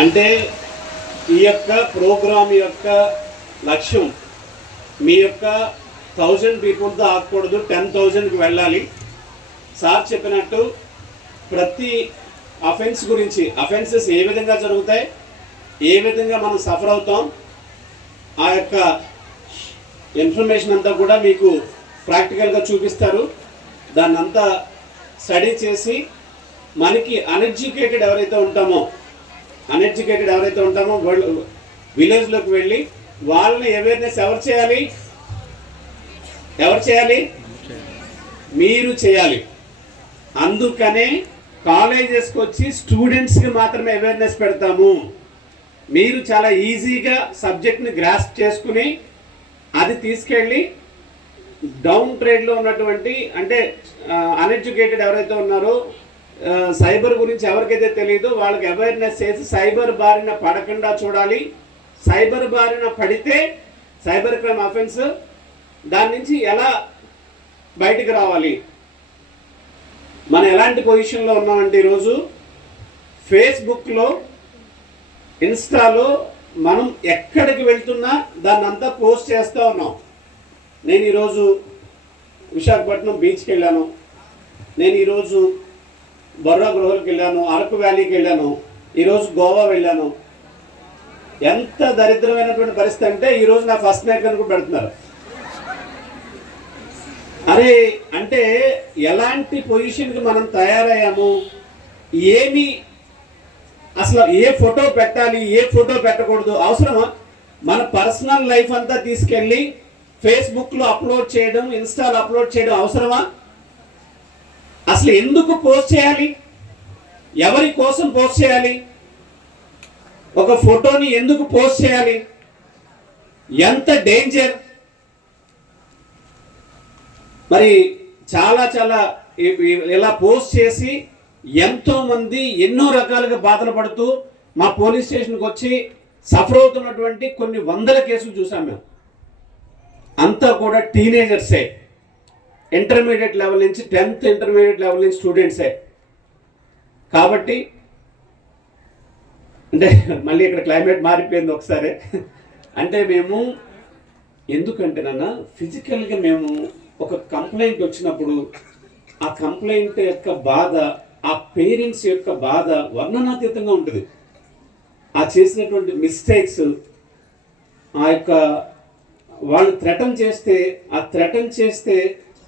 అంటే ఈ యొక్క ప్రోగ్రామ్ యొక్క లక్ష్యం మీ యొక్క థౌజండ్ పీపుల్తో ఆగకూడదు టెన్ థౌజండ్కి వెళ్ళాలి. సార్ చెప్పినట్టు ప్రతి అఫెన్స్ గురించి అఫెన్సెస్ ఏ విధంగా జరుగుతాయి ఏ విధంగా మనం సఫర్ అవుతాం ఆ యొక్క ఇన్ఫర్మేషన్ అంతా కూడా మీకు ప్రాక్టికల్గా చూపిస్తారు. దాన్నంతా స్టడీ చేసి మనకి అన్ఎడ్యుకేటెడ్ ఎవరైతే ఉంటామో అన్ఎడ్యుకేటెడ్ ఎవరైతే ఉంటామో వాళ్ళు విలేజ్లోకి వెళ్ళి వాళ్ళని అవేర్నెస్ ఎవరు చేయాలి? ఎవరు చేయాలి? మీరు చేయాలి. అందుకనే కాలేజెస్కి వచ్చి స్టూడెంట్స్కి మాత్రమే అవేర్నెస్ పెడతాము. మీరు చాలా ఈజీగా సబ్జెక్ట్ని గ్రాస్ప్ చేసుకుని అది తీసుకెళ్ళి డౌన్ ట్రేడ్లో ఉన్నటువంటి అంటే uh, అన్ఎడ్యుకేటెడ్ ఎవరైతే ఉన్నారో సైబర్ గురించి ఎవరికైతే తెలియదో వాళ్ళకి అవేర్నెస్ చేసి సైబర్ బారిన పడకుండా చూడాలి. సైబర్ బారిన పడితే సైబర్ క్రైమ్ అఫెన్స్ దాని నుంచి ఎలా బయటికి రావాలి? మనం ఎలాంటి పొజిషన్లో ఉన్నామంటే ఈరోజు ఫేస్బుక్లో ఇన్స్టాలో మనం ఎక్కడికి వెళ్తున్నా దాన్ని అంతా పోస్ట్ చేస్తూ ఉన్నాం. నేను ఈరోజు విశాఖపట్నం బీచ్కి వెళ్ళాను. నేను ఈరోజు బొర్రా గృహలకు వెళ్ళాను అరకు వ్యాలీకి వెళ్ళాను ఈరోజు గోవా వెళ్ళాను. ఎంత దరిద్రమైనటువంటి పరిస్థితి అంటే ఈరోజు నా ఫస్ట్ నైట్ కనుక పెడుతున్నారు. అరే అంటే ఎలాంటి పొజిషన్కి మనం తయారయ్యాము? ఏమి అసలు ఏ ఫోటో పెట్టాలి ఏ ఫోటో పెట్టకూడదు? అవసరమా? మన పర్సనల్ లైఫ్ అంతా తీసుకెళ్ళి ఫేస్బుక్లో అప్లోడ్ చేయడం ఇన్స్టాలో అప్లోడ్ చేయడం అవసరమా? అసలు ఎందుకు పోస్ట్ చేయాలి? ఎవరి కోసం పోస్ట్ చేయాలి? ఒక ఫోటోని ఎందుకు పోస్ట్ చేయాలి? ఎంత డేంజర్? మరి చాలా చాలా ఇలా పోస్ట్ చేసి ఎంతో మంది ఎన్నో రకాలుగా బాధలు పడుతూ మా పోలీస్ స్టేషన్కి వచ్చి సఫర్ అవుతున్నటువంటి కొన్ని వందల కేసులు చూసాం మేము. అంతా కూడా టీనేజర్సే ఇంటర్మీడియట్ లెవెల్ నుంచి టెన్త్ ఇంటర్మీడియట్ లెవెల్ నుంచి స్టూడెంట్సే. కాబట్టి అంటే మళ్ళీ ఇక్కడ క్లైమేట్ మారిపోయింది ఒకసారి. అంటే మేము ఎందుకంటే నాన్న ఫిజికల్గా మేము ఒక కంప్లైంట్ వచ్చినప్పుడు ఆ కంప్లైంట్ యొక్క బాధ ఆ పేరెంట్స్ యొక్క బాధ వర్ణనాతీతంగా ఉంటుంది. ఆ చేసినటువంటి మిస్టేక్స్ ఆ యొక్క వాళ్ళు థ్రెటన్ చేస్తే ఆ థ్రెటన్ చేస్తే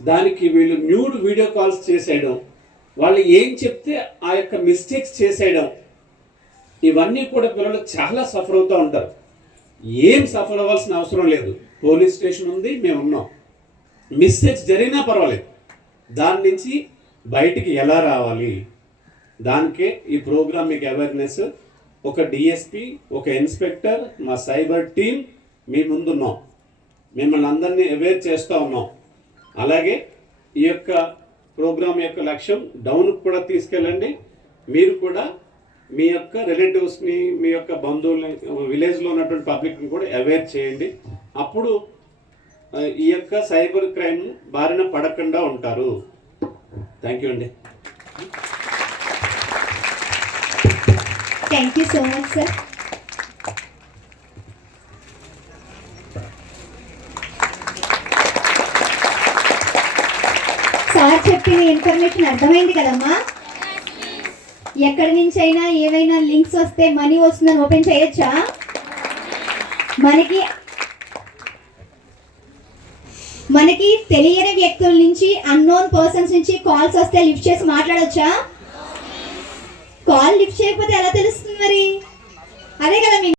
దానికి వీళ్ళు న్యూడ్ వీడియో కాల్స్ చేసేయడం వాళ్ళు ఏం చెప్తే ఆ యొక్క మిస్టేక్స్ చేసేయడం ఇవన్నీ కూడా పిల్లలు చాలా సఫర్ అవుతూ ఉంటారు. ఏం సఫర్ అవ్వాల్సిన అవసరం లేదు. పోలీస్ స్టేషన్ ఉంది మేము ఉన్నాం. మిస్టేక్స్ జరిగినా పర్వాలేదు. దాని నుంచి బయటికి ఎలా రావాలి? దానికే ఈ ప్రోగ్రామ్ మీకు అవేర్నెస్. ఒక డిఎస్పి ఒక ఇన్స్పెక్టర్ మా సైబర్ టీం మీ ముందున్నాం. మిమ్మల్ని అందరినీ అవేర్ చేస్తూ ఉన్నాం. అలాగే ఈ యొక్క ప్రోగ్రాం యొక్క లక్ష్యం డౌన్కి కూడా తీసుకెళ్ళండి. మీరు కూడా మీ యొక్క రిలేటివ్స్ని మీ యొక్క బంధువుల్ని విలేజ్లో ఉన్నటువంటి పబ్లిక్ని కూడా అవేర్ చేయండి. అప్పుడు ఈ యొక్క సైబర్ క్రైమ్ బారిన పడకుండా ఉంటారు. థ్యాంక్ యూ అండి. Thank you so much sir sir చెప్పిన ఇన్ఫర్మేషన్ అర్థమైంది కదమ్మా? ఎక్కడి నుంచి అయినా ఏవైనా లింక్స్ వస్తే మనీ వస్తుందని ఓపెన్ చేయొచ్చా? మనకి మనకి తెలియని వ్యక్తుల నుంచి అన్నోన్ పర్సన్స్ నుంచి కాల్స్ వస్తే లిఫ్ట్ చేసి మాట్లాడొచ్చా? కాల్ లిఫ్ట్ చేయకపోతే ఎలా తెలుస్తుంది మరి? అదే కదా మీ